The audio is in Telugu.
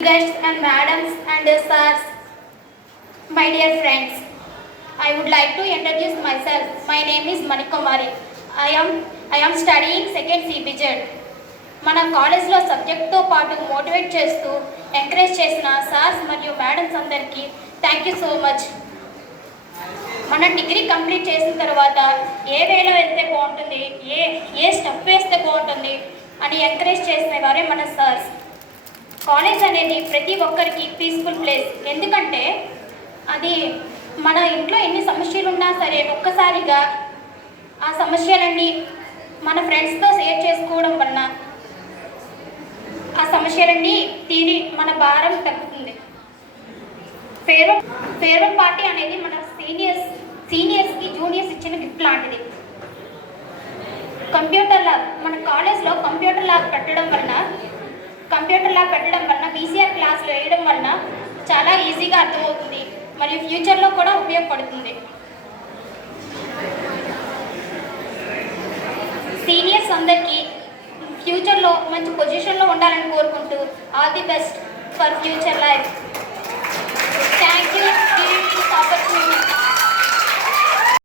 Guests and madams and sirs, my dear friends, I would like to introduce myself. My name is Manikumari. I am studying second CBZ. మన కాలేజ్లో సబ్జెక్ట్తో పాటు మోటివేట్ చేస్తూ ఎంకరేజ్ చేసిన సార్స్ మరియు మేడమ్స్ అందరికీ థ్యాంక్ యూ సో మచ్. మన డిగ్రీ కంప్లీట్ చేసిన తర్వాత ఏ వేలో వెళ్తే బాగుంటుంది, ఏ స్టెప్ వేస్తే బాగుంటుంది అని ఎంకరేజ్ చేసిన వారే మన సార్స్. కాలేజ్ అనేది ప్రతి ఒక్కరికి పీస్ఫుల్ ప్లేస్. ఎందుకంటే అది మన ఇంట్లో ఎన్ని సమస్యలు ఉన్నా సరే ఒక్కసారిగా ఆ సమస్యలన్నీ మన ఫ్రెండ్స్తో షేర్ చేసుకోవడం వలన ఆ సమస్యలన్నీ తీరి మన భారం తగ్గుతుంది. ఫేర్వెల్ పార్టీ అనేది మన సీనియర్స్కి జూనియర్స్ ఇచ్చిన గిఫ్ట్ లాంటిది. కంప్యూటర్ ల్యాబ్ మన కాలేజ్లో కంప్యూటర్ ల్యాబ్ పెట్టడం వలన బీసీఆర్ క్లాసులు వేయడం వలన చాలా ఈజీగా అర్థమవుతుంది మరియు ఫ్యూచర్లో కూడా ఉపయోగపడుతుంది. సీనియర్స్ అందరికీ ఫ్యూచర్లో మంచి పొజిషన్లో ఉండాలని కోరుకుంటూ all the best for future life.